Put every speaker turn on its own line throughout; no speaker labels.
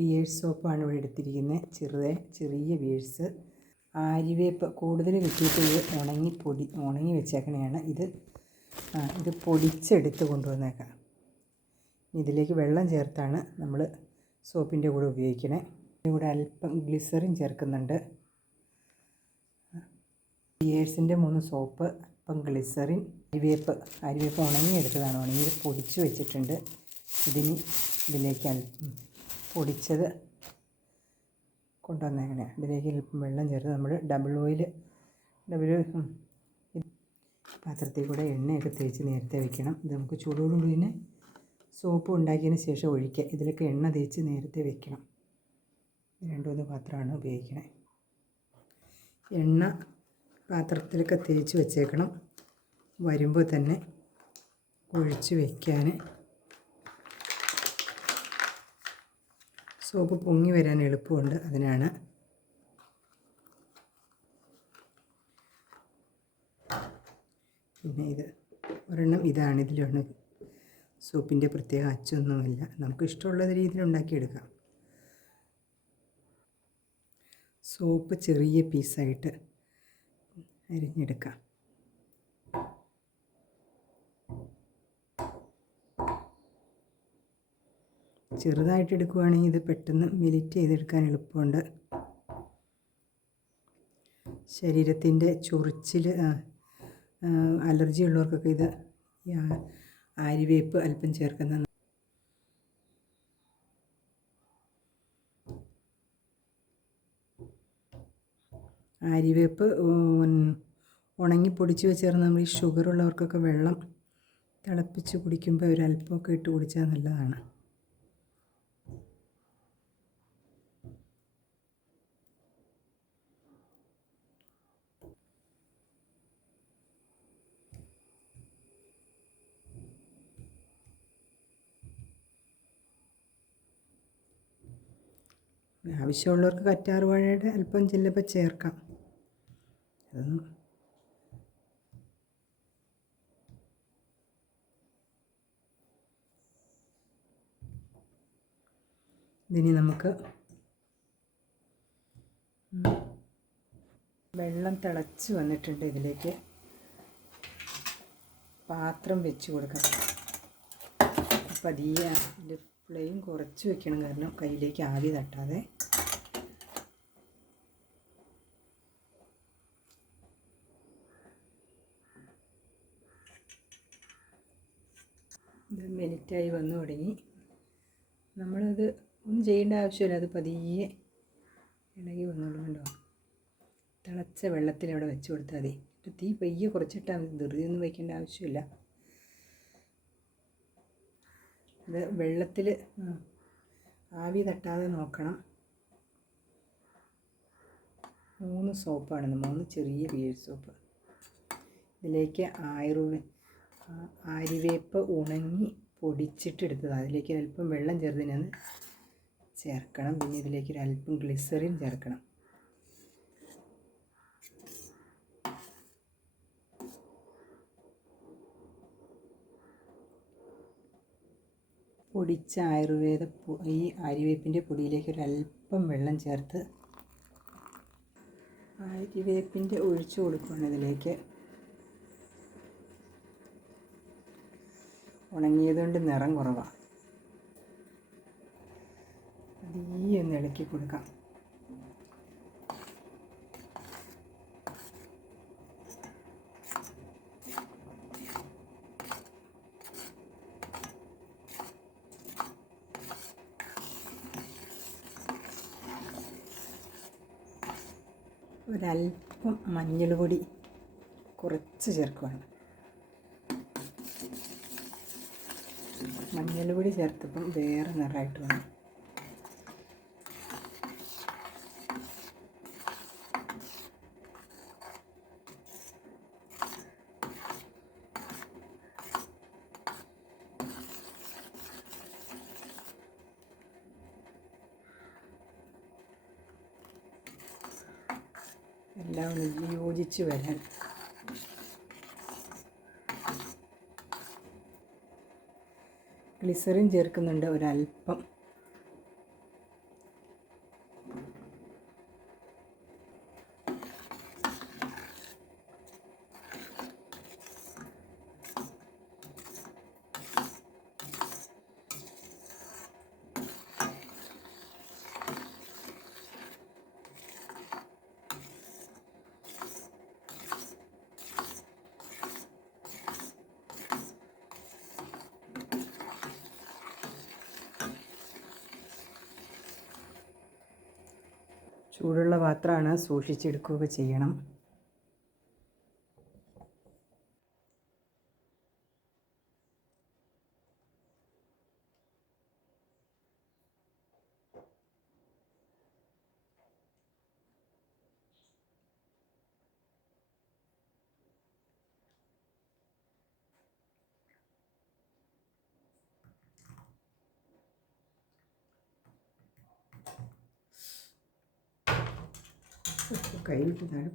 Bears സോപ്പാണ് ഇവിടെ എടുത്തിരിക്കുന്നത് ചെറുത് ചെറിയ ബിയേഴ്സ് ആര്യവേപ്പ് കൂടുതൽ കിട്ടിയിട്ട് ഇത് ഉണങ്ങി പൊടി ഉണങ്ങി വെച്ചേക്കണെയാണ് ഇത് ഇത് പൊടിച്ചെടുത്ത് കൊണ്ടുവന്നേക്കാം. ഇതിലേക്ക് വെള്ളം ചേർത്താണ് നമ്മൾ സോപ്പിന്റെ കൂടെ ഉപയോഗിക്കണേ. ഇവിടെ അല്പം ഗ്ലിസറിൻ ചേർക്കുന്നുണ്ട്. ബിയേഴ്സിന്റെ മൂന്ന് സോപ്പ് അല്പം ഗ്ലിസറിൻ അരിവേപ്പ് അരിവേപ്പ് ഉണങ്ങിയെടുത്തതാണ്. ഉണങ്ങിയത് പൊടിച്ച് വെച്ചിട്ടുണ്ട്. ഇതിന് ഇതിലേക്ക് അല്പം പൊടിച്ചത് കൊണ്ടുവന്നേക്കണേ അതിലേക്ക് അല്പം വെള്ളം ചേർത്ത് നമ്മൾ ഡബിൾ ഓയിൽ ഡബിൾ പാത്രത്തിൽ കൂടെ എണ്ണയൊക്കെ തേച്ച് നേരത്തെ വെക്കണം. ഇത് നമുക്ക് ചൂടോടുകൂടി തന്നെ സോപ്പ് ഉണ്ടാക്കിയതിന് ശേഷം ഒഴിക്കുക. ഇതിലൊക്കെ എണ്ണ തേച്ച് നേരത്തെ വെക്കണം. രണ്ട് മൂന്ന് പാത്രമാണ് ഉപയോഗിക്കണേ. എണ്ണ പാത്രത്തിലൊക്കെ തേച്ച് വെച്ചേക്കണം. വരുമ്പോൾ തന്നെ ഒഴിച്ച് വയ്ക്കാൻ സോപ്പ് പൊങ്ങി വരാൻ എളുപ്പമുണ്ട് അതിനാണ്. പിന്നെ ഇത് ഒരെണ്ണം ഇതാണ് ഇതിലൊരെണ്ണം സോപ്പിന്റെ പ്രത്യേക അച്ചൊന്നുമില്ല. നമുക്ക് ഇഷ്ടമുള്ള രീതിയിൽ ഉണ്ടാക്കിയെടുക്കാം. സോപ്പ് ചെറിയ പീസായിട്ട് അരിഞ്ഞെടുക്കാം. ചെറുതായിട്ട് എടുക്കുകയാണെങ്കിൽ ഇത് പെട്ടെന്ന് മെലിറ്റ് ചെയ്തെടുക്കാൻ എളുപ്പമുണ്ട്. ശരീരത്തിന്റെ ചൊറിച്ചിൽ അലർജി ഉള്ളവർക്കൊക്കെ ഇത് ആരിവേപ്പ് അല്പം ചേർക്കുന്ന ആരിവേപ്പ് ഉണങ്ങി പൊടിച്ച് വെച്ചേർന്ന് നമ്മൾ ഈ ഷുഗർ ഉള്ളവർക്കൊക്കെ വെള്ളം തിളപ്പിച്ച് കുടിക്കുമ്പോൾ ഒരല്പമൊക്കെ ഇട്ട് കുടിച്ചാൽ നല്ലതാണ്. ആവശ്യമുള്ളവർക്ക് കറ്റാർ വാഴയുടെ അല്പം ചില്ലപ്പം ചേർക്കാം. ഇതിനി നമുക്ക് വെള്ളം തിളച്ച് വന്നിട്ടുണ്ട് ഇതിലേക്ക്. പാത്രം വെച്ച് കൊടുക്കാം പതിയെ ഫ്ലെയിം കുറച്ച് വെക്കണം. കാരണം കയ്യിലേക്ക് ആവി തട്ടാതെ. ഇത് മെലിറ്റായി വന്നു തുടങ്ങി. നമ്മളത് ഒന്നും ചെയ്യേണ്ട ആവശ്യമില്ല. അത് പതിയെ ഇളകി വന്നോളൂ കണ്ടോ? തിളച്ച വെള്ളത്തിൽ അവിടെ വെച്ച് കൊടുത്താൽ മതി. തീ പയ്യെ കുറച്ചിട്ടാൽ മതി. ധൃതിയൊന്നും വയ്ക്കേണ്ട ആവശ്യമില്ല. ഇത് വെള്ളത്തിൽ ആവി തട്ടാതെ നോക്കണം. മൂന്ന് സോപ്പാണ് മൂന്ന് ചെറിയ വീഴ് സോപ്പ്. ഇതിലേക്ക് ആയുർവേ ആരിവേപ്പ് ഉണങ്ങി പൊടിച്ചിട്ടെടുത്തത്. അതിലേക്ക് അല്പം വെള്ളം ചേർത്തിനത് ചേർക്കണം. പിന്നെ ഇതിലേക്ക് അല്പം ഗ്ലിസറിൻ ചേർക്കണം. പൊടിച്ച ആയുർവേദ ഈ ആര്യവേപ്പിന്റെ പൊടിയിലേക്ക് ഒരല്പം വെള്ളം ചേർത്ത് ആര്യവേപ്പിന്റെ ഒഴിച്ചു കൊടുക്കുകയാണ് ഇതിലേക്ക് ഉണങ്ങിയതുകൊണ്ട് നിറം കുറവാണ് പതിയെ ഒന്ന് ഇളക്കി കൊടുക്കാം. ഒരല്പം മഞ്ഞൾ പൊടി കുറച്ച് ചേർക്കുകയാണ് മഞ്ഞൾ പൊടി ചേർത്തപ്പം വേറെ നിറമായിട്ട് വന്നു എല്ലാം യോജിച്ച് വരാൻ. ഗ്ലിസറിൻ ചേർക്കുന്നുണ്ട് ഒരല്പം ചൂടുള്ള പാത്രമാണ് സൂക്ഷിച്ചെടുക്കുകയൊക്കെ ചെയ്യണം. താഴെ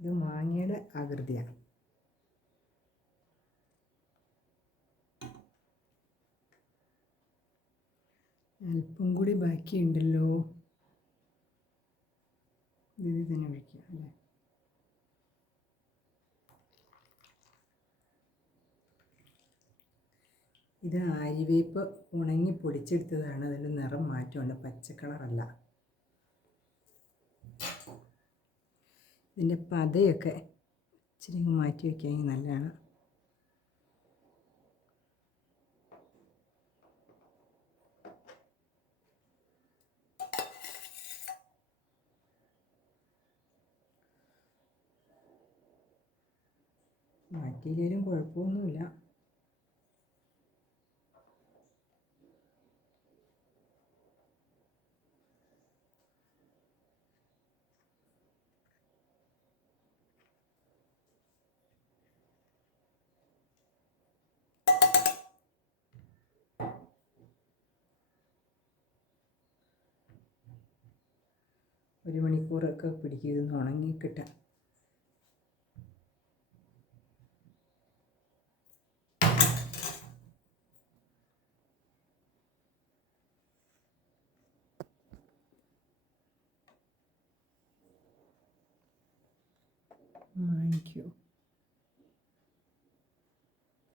ഇത് മാങ്ങയുടെ ആകൃതിയാണ് അല്പം കൂടി ബാക്കിയുണ്ടല്ലോ. ഇതിൽ തന്നെ ഒഴിക്കുക അല്ലേ? ഇത് ആര്യവേപ്പ് ഉണങ്ങി പൊടിച്ചെടുത്തതാണ്. അതിന്റെ നിറം മാറ്റമുണ്ട്. പച്ച കളറല്ല. ഇതിന്റെ പതയൊക്കെ ഇച്ചിരി മാറ്റി വയ്ക്കുകയാണെങ്കിൽ നല്ലതാണ്. മാറ്റിയില്ലെങ്കിലും കുഴപ്പമൊന്നുമില്ല. ഒരു മണിക്കൂറൊക്കെ പിടിക്കും ഉണങ്ങി Thank you.